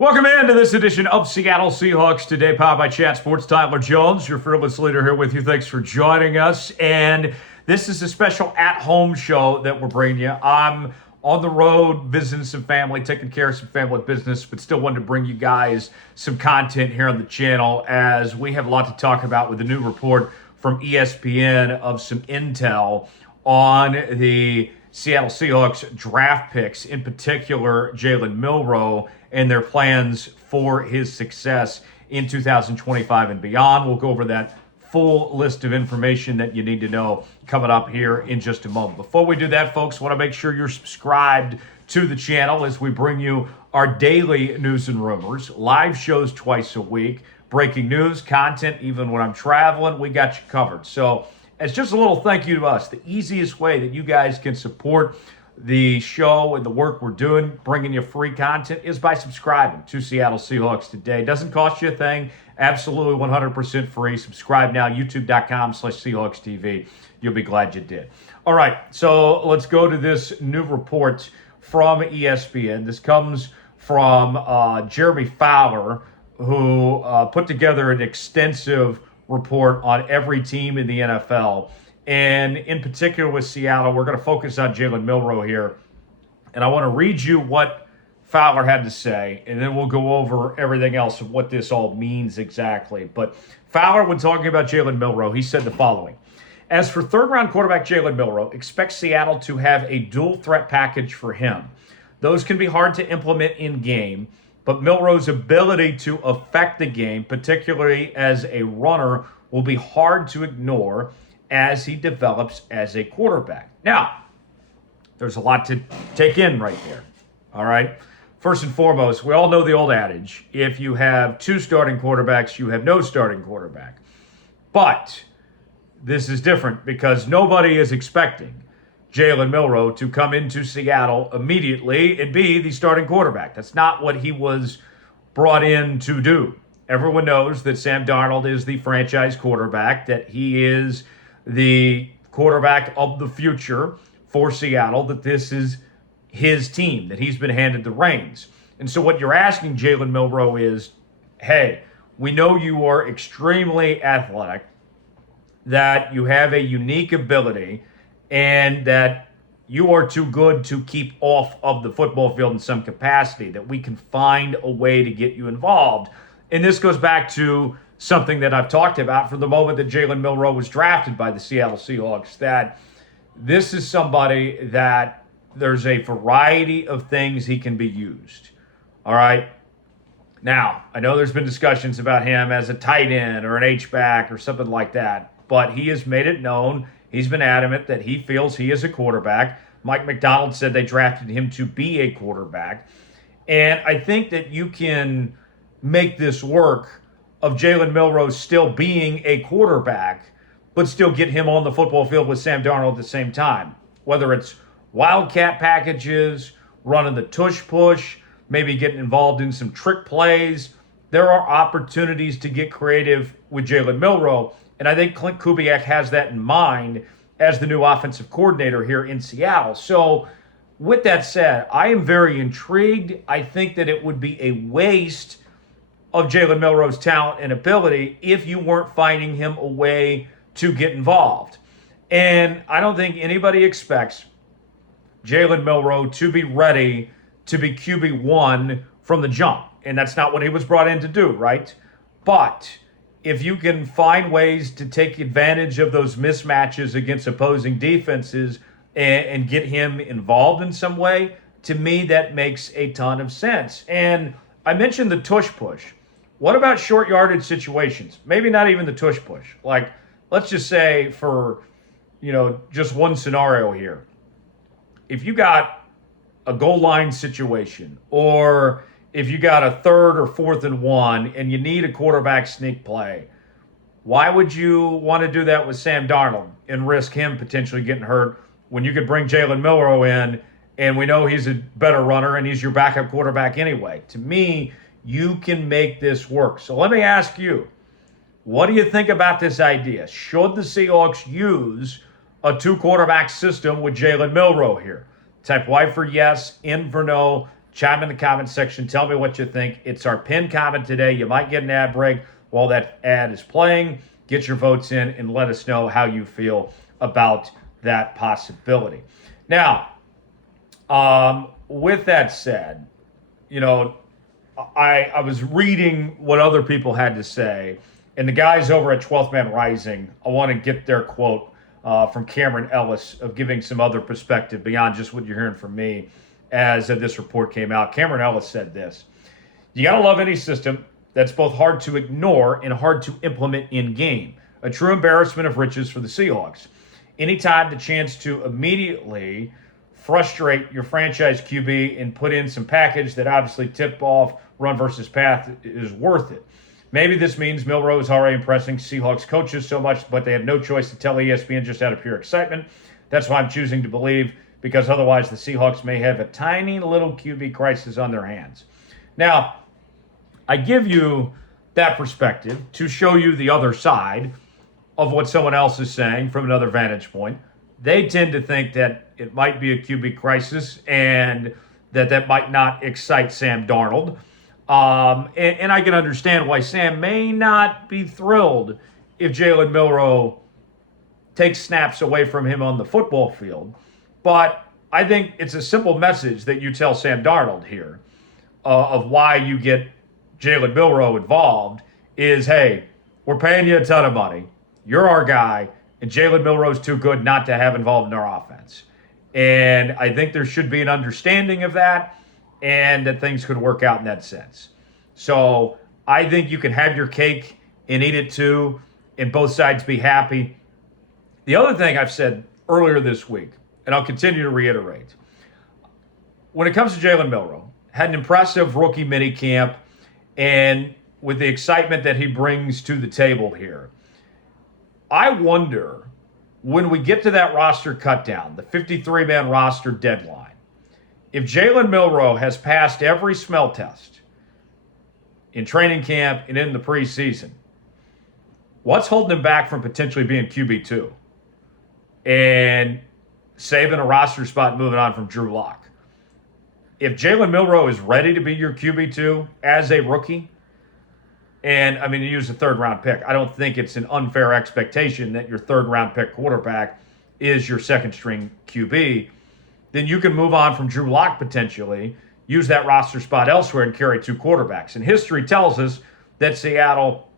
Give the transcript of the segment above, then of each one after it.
Welcome into this edition of Seattle Seahawks Today, powered by Chat Sports. Tyler Jones, your fearless leader, here with you. Thanks for joining us. And this is a special at-home show that we're bringing you. I'm on the road visiting some family, taking care of some family business, but still wanted to bring you guys some content here on the channel as we have a lot to talk about with a new report from ESPN of some intel on the Seattle Seahawks draft picks, in particular Jalen Milroe, and their plans for his success in 2025 and beyond. We'll go over that full list of information that you need to know coming up here in just a moment. Before we do that, folks, want to make sure you're subscribed to the channel as we bring you our daily news and rumors, live shows twice a week, breaking news, content, even when I'm traveling, we got you covered. So as just a little thank you to us, the easiest way that you guys can support the show and the work we're doing, bringing you free content, is by subscribing to Seattle Seahawks Today. Doesn't cost you a thing. Absolutely 100% free. Subscribe now, youtube.com/Seahawks TV. You'll be glad you did. All right, so let's go to this new report from ESPN. This comes from Jeremy Fowler, who put together an extensive report on every team in the NFL. And in particular with Seattle, we're going to focus on Jalen Milroe here. And I want to read you what Fowler had to say, and then we'll go over everything else of what this all means exactly. But Fowler, when talking about Jalen Milroe, he said the following. As for third-round quarterback Jalen Milroe, expect Seattle to have a dual threat package for him. Those can be hard to implement in-game, but Milroe's ability to affect the game, particularly as a runner, will be hard to ignore as he develops as a quarterback. Now, there's a lot to take in right there, all right? First and foremost, we all know the old adage, if you have two starting quarterbacks, you have no starting quarterback. But this is different because nobody is expecting Jalen Milroe to come into Seattle immediately and be the starting quarterback. That's not what he was brought in to do. Everyone knows that Sam Darnold is the franchise quarterback, that he is the quarterback of the future for Seattle, that this is his team, that he's been handed the reins. And so what you're asking Jalen Milroe is, hey, we know you are extremely athletic, that you have a unique ability, and that you are too good to keep off of the football field in some capacity, that we can find a way to get you involved. And this goes back to something that I've talked about from the moment that Jalen Milroe was drafted by the Seattle Seahawks, that this is somebody that there's a variety of things he can be used. All right? Now, I know there's been discussions about him as a tight end or an H-back or something like that, but he has made it known, he's been adamant that he feels he is a quarterback. Mike Macdonald said they drafted him to be a quarterback. And I think that you can make this work of Jalen Milroe still being a quarterback, but still get him on the football field with Sam Darnold at the same time. Whether it's wildcat packages, running the tush push, maybe getting involved in some trick plays. There are opportunities to get creative with Jalen Milroe, and I think Klint Kubiak has that in mind as the new offensive coordinator here in Seattle. So with that said, I am very intrigued. I think that it would be a waste of Jalen Milroe's talent and ability if you weren't finding him a way to get involved. And I don't think anybody expects Jalen Milroe to be ready to be QB1 from the jump. And that's not what he was brought in to do, right? But if you can find ways to take advantage of those mismatches against opposing defenses and get him involved in some way, to me, that makes a ton of sense. And I mentioned the tush push. What about short yardage situations? Maybe not even the tush push. Like, let's just say for, just one scenario here. If you got a goal line situation, or if you got a 3rd or 4th and 1 and you need a quarterback sneak play, why would you want to do that with Sam Darnold and risk him potentially getting hurt when you could bring Jalen Milroe in and we know he's a better runner and he's your backup quarterback anyway? To me, you can make this work. So let me ask you, what do you think about this idea? Should the Seahawks use a 2-quarterback system with Jalen Milroe here? Type Y for yes, N for no. Chime in the comment section. Tell me what you think. It's our pinned comment today. You might get an ad break while that ad is playing. Get your votes in and let us know how you feel about that possibility. Now, with that said, I was reading what other people had to say, and the guys over at 12th Man Rising, I want to get their quote from Cameron Ellis of giving some other perspective beyond just what you're hearing from me as this report came out. Cameron Ellis said this: "You got to love any system that's both hard to ignore and hard to implement in game. A true embarrassment of riches for the Seahawks. Anytime the chance to immediately frustrate your franchise QB and put in some package that obviously tip off run versus path is worth it. Maybe this means Milroe is already impressing Seahawks coaches so much, but they have no choice to tell ESPN just out of pure excitement. That's why I'm choosing to believe, because otherwise the Seahawks may have a tiny little QB crisis on their hands." Now, I give you that perspective to show you the other side of what someone else is saying from another vantage point. They tend to think that it might be a QB crisis and that might not excite Sam Darnold. And I can understand why Sam may not be thrilled if Jalen Milroe takes snaps away from him on the football field. But I think it's a simple message that you tell Sam Darnold here of why you get Jalen Milroe involved is, hey, we're paying you a ton of money. You're our guy, and Jalen Milroe's too good not to have involved in our offense. And I think there should be an understanding of that, and that things could work out in that sense. So I think you can have your cake and eat it too, and both sides be happy. The other thing I've said earlier this week, and I'll continue to reiterate, when it comes to Jalen Milroe, had an impressive rookie mini camp, and with the excitement that he brings to the table here, I wonder, when we get to that roster cutdown, the 53-man roster deadline, if Jalen Milroe has passed every smell test in training camp and in the preseason, what's holding him back from potentially being QB2 and saving a roster spot and moving on from Drew Lock? If Jalen Milroe is ready to be your QB2 as a rookie, and I mean, you use a third-round pick, I don't think it's an unfair expectation that your third-round pick quarterback is your second-string QB, then you can move on from Drew Lock potentially, use that roster spot elsewhere, and carry two quarterbacks. And history tells us that Seattle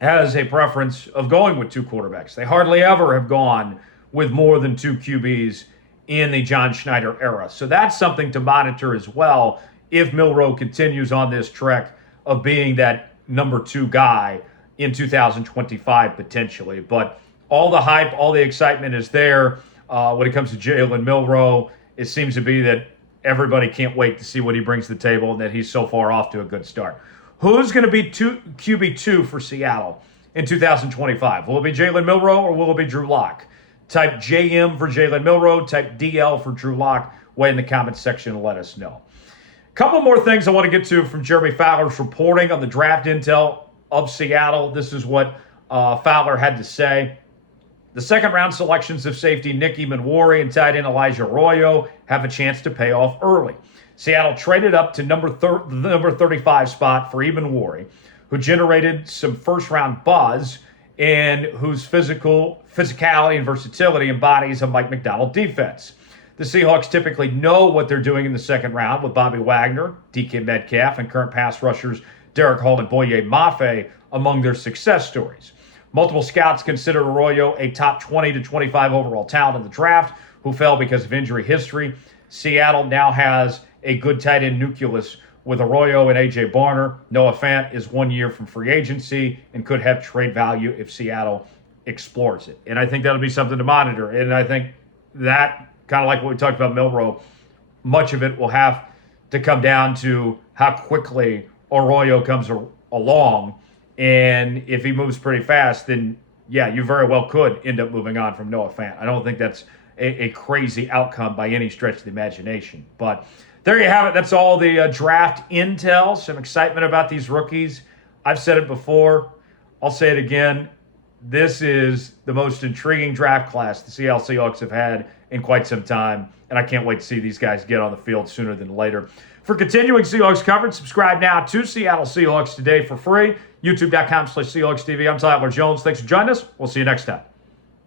has a preference of going with two quarterbacks. They hardly ever have gone with more than two QBs in the John Schneider era. So that's something to monitor as well if Milroe continues on this trek of being that number two guy in 2025 potentially. But all the hype, all the excitement is there when it comes to Jalen Milroe. It seems to be that everybody can't wait to see what he brings to the table and that he's so far off to a good start. Who's going to be QB2 for Seattle in 2025? Will it be Jalen Milroe or will it be Drew Lock? Type JM for Jalen Milroe, type DL for Drew Lock. Weigh in the comments section and let us know. Couple more things I want to get to from Jeremy Fowler's reporting on the draft intel of Seattle. This is what Fowler had to say. The second-round selections of safety Nicky Manwari and tight end Elijah Arroyo have a chance to pay off early. Seattle traded up to the number 35 spot for Manwari, who generated some first-round buzz and whose physicality and versatility embodies a Mike Macdonald defense. The Seahawks typically know what they're doing in the second round with Bobby Wagner, DK Metcalf, and current pass rushers Derek Hall and Boye Mafe among their success stories. Multiple scouts consider Arroyo a top 20 to 25 overall talent in the draft, who fell because of injury history. Seattle now has a good tight end nucleus with Arroyo and A.J. Barner. Noah Fant is 1 year from free agency and could have trade value if Seattle explores it. And I think that'll be something to monitor. And I think that, kind of like what we talked about Milroe, much of it will have to come down to how quickly Arroyo comes along. And if he moves pretty fast, then, yeah, you very well could end up moving on from Noah Fant. I don't think that's a crazy outcome by any stretch of the imagination. But there you have it. That's all the draft intel. Some excitement about these rookies. I've said it before. I'll say it again. This is the most intriguing draft class the Seattle Seahawks have had in quite some time, and I can't wait to see these guys get on the field sooner than later. For continuing Seahawks coverage, subscribe now to Seattle Seahawks Today for free. YouTube.com/Seahawks TV. I'm Tyler Jones. Thanks for joining us. We'll see you next time.